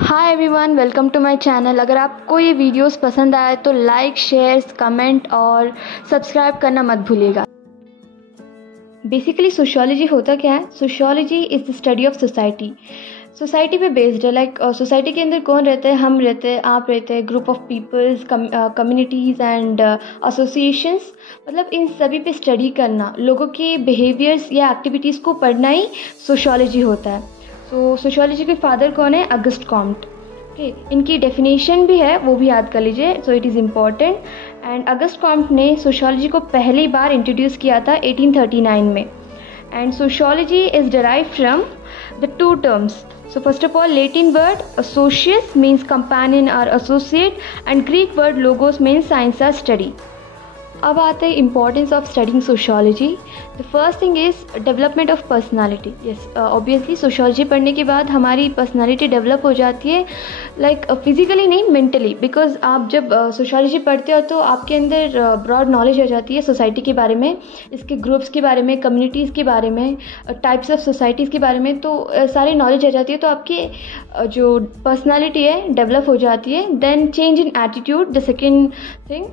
Hi everyone, welcome to my channel. अगर आपको ये वीडियोस पसंद आए तो लाइक, शेयर, कमेंट और सब्सक्राइब करना मत भूलिएगा। बेसिकली सोशियोलॉजी होता क्या है? Sociology is the study of society. Society पे बेस्ड है। लाइक सोसाइटी के अंदर कौन रहते हैं? हम रहते हैं, आप रहते हैं, group of peoples, communities and associations. मतलब इन सभी पे स्टडी करना, लोगों के बिहेवियर्स या एक्टिविटीज़ को पढ़ना ही सोशियोलॉजी होता है। तो सोशियोलॉजी के फादर कौन है? August Comte. ओके, इनकी डेफिनेशन भी है, वो भी याद कर लीजिए। So it is important. And August Comte ने सोशियोलॉजी को पहली बार इंट्रोड्यूस किया था 1839 में। And sociology is derived from the two terms. So first of all, Latin word socius means companion or associate, and Greek word logos means science or study. अब आते हैं importance of studying sociology. The first thing is development of personality. Yes, obviously sociology पढ़ने के बाद हमारी personality develop हो जाती है, लाइक फिजिकली नहीं, मेंटली। बिकॉज आप जब सोशियोलॉजी पढ़ते हो तो आपके अंदर ब्रॉड नॉलेज आ जाती है सोसाइटी के बारे में, इसके ग्रुप्स के बारे में, कम्युनिटीज़ के बारे में, टाइप्स ऑफ सोसाइटीज़ के बारे में। तो सारी नॉलेज आ जाती है, तो आपकी जो पर्सनालिटी है डेवलप हो जाती है। Then change in attitude, the second thing.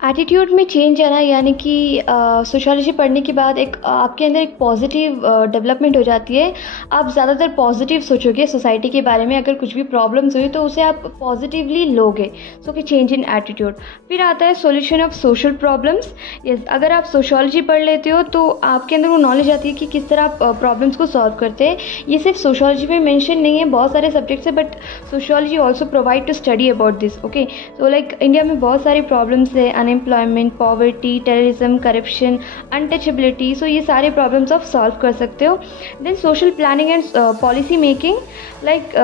Attitude में चेंज आना, यानी कि सोशियोलॉजी पढ़ने के बाद एक आपके अंदर एक पॉजिटिव डेवलपमेंट हो जाती है। आप ज़्यादातर पॉजिटिव सोचोगे सोसाइटी के बारे में। अगर कुछ भी प्रॉब्लम्स हुई तो उसे आप पॉजिटिवली लोगे। सो कि चेंज इन एटीट्यूड। फिर आता है solution of social problems. Yes, अगर आप सोशियोलॉजी पढ़ लेते हो तो आपके अंदर वो नॉलेज आती है कि किस तरह आप प्रॉब्लम्स को सॉल्व करते हैं। ये सिर्फ सोशियोलॉजी में मेंशन नहीं है, बहुत सारे सब्जेक्ट्स है, but sociology also provide to study about this. Okay, तो लाइक इंडिया में बहुत सारी प्रॉब्लम्स है, unemployment, poverty, terrorism, corruption, untouchability. So ये सारे प्रॉब्लम्स आप सॉल्व कर सकते हो। Then social planning and policy making. Like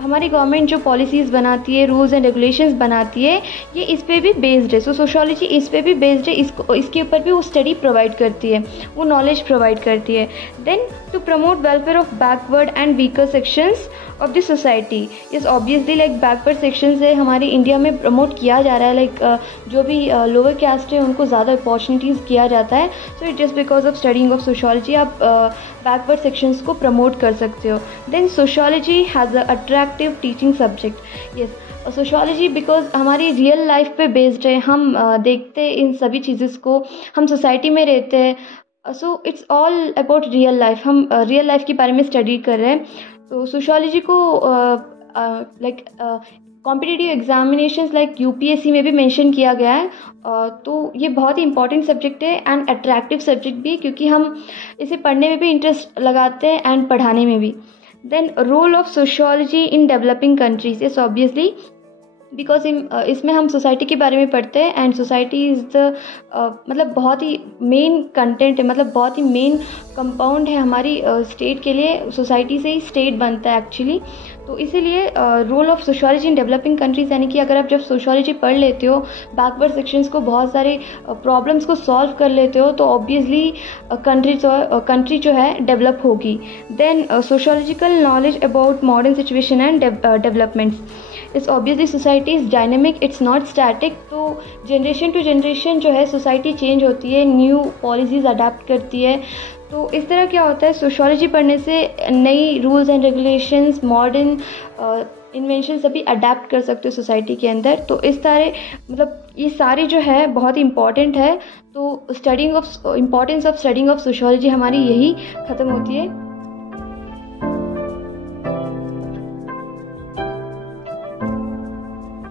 हमारी गवर्नमेंट जो पॉलिसीज़ बनाती है, रूल्स एंड रेगुलेशंस बनाती है, ये इस पे भी बेस्ड है। सो सोशियोलॉजी इस पे भी बेस्ड है, इसके ऊपर भी वो स्टडी प्रोवाइड करती है, वो नॉलेज प्रोवाइड करती है। Then to promote welfare of backward and weaker sections of the society. इस ऑब्वियसली लाइक बैकवर्ड सेक्शन से हमारे इंडिया में प्रमोट किया जा रहा है। लाइक जो भी लोअर कास्ट है उनको ज़्यादा अपॉर्चुनिटीज़ किया जाता है। So it just because of studying of sociology आप बैकवर्ड सेक्शंस को प्रमोट कर सकते हो। Then sociology has a attractive teaching subject. Yes, sociology because हमारी रियल लाइफ पे बेस्ड है। हम देखते हैं इन सभी चीज़ें को, हम सोसाइटी में रहते हैं। So it's all about real life. हम रियल लाइफ के बारे में स्टडी कर रहे हैं। तो सोशियोलॉजी को like competitive examinations like UPSC में भी मेंशन किया गया है। तो ये बहुत ही इंपॉर्टेंट सब्जेक्ट है एंड अट्रैक्टिव सब्जेक्ट भी, क्योंकि हम इसे पढ़ने में भी इंटरेस्ट लगाते हैं एंड पढ़ाने में भी। Then role of sociology in developing countries. इस ऑब्वियसली बिकॉज इसमें हम सोसाइटी के बारे में पढ़ते हैं एंड सोसाइटी इज़ द मतलब बहुत ही मेन कंटेंट है, मतलब बहुत ही मेन कंपाउंड है हमारी स्टेट के लिए। सोसाइटी से ही स्टेट बनता है एक्चुअली। तो इसीलिए role of sociology in developing countries, यानी कि अगर आप जब सोशियोलॉजी पढ़ लेते हो, बैकवर्ड सेक्शंस को, बहुत सारे प्रॉब्लम्स को सॉल्व कर लेते हो, तो ऑब्वियसली कंट्री जो है डेवलप होगी। Then sociological knowledge about modern situation and developments. इस obviously society is dynamic, it's not static. तो जनरेशन टू जनरेशन जो है सोसाइटी चेंज होती है, न्यू पॉलिसीज़ अडाप्ट करती है। तो इस तरह क्या होता है, सोशियोलॉजी पढ़ने से नई rules and regulations, modern invention सभी अडेप्ट कर सकते हो सोसाइटी के अंदर। तो इस तरह मतलब ये सारे जो है बहुत ही इंपॉर्टेंट है। तो importance of studying of sociology हमारी यही ख़त्म होती है।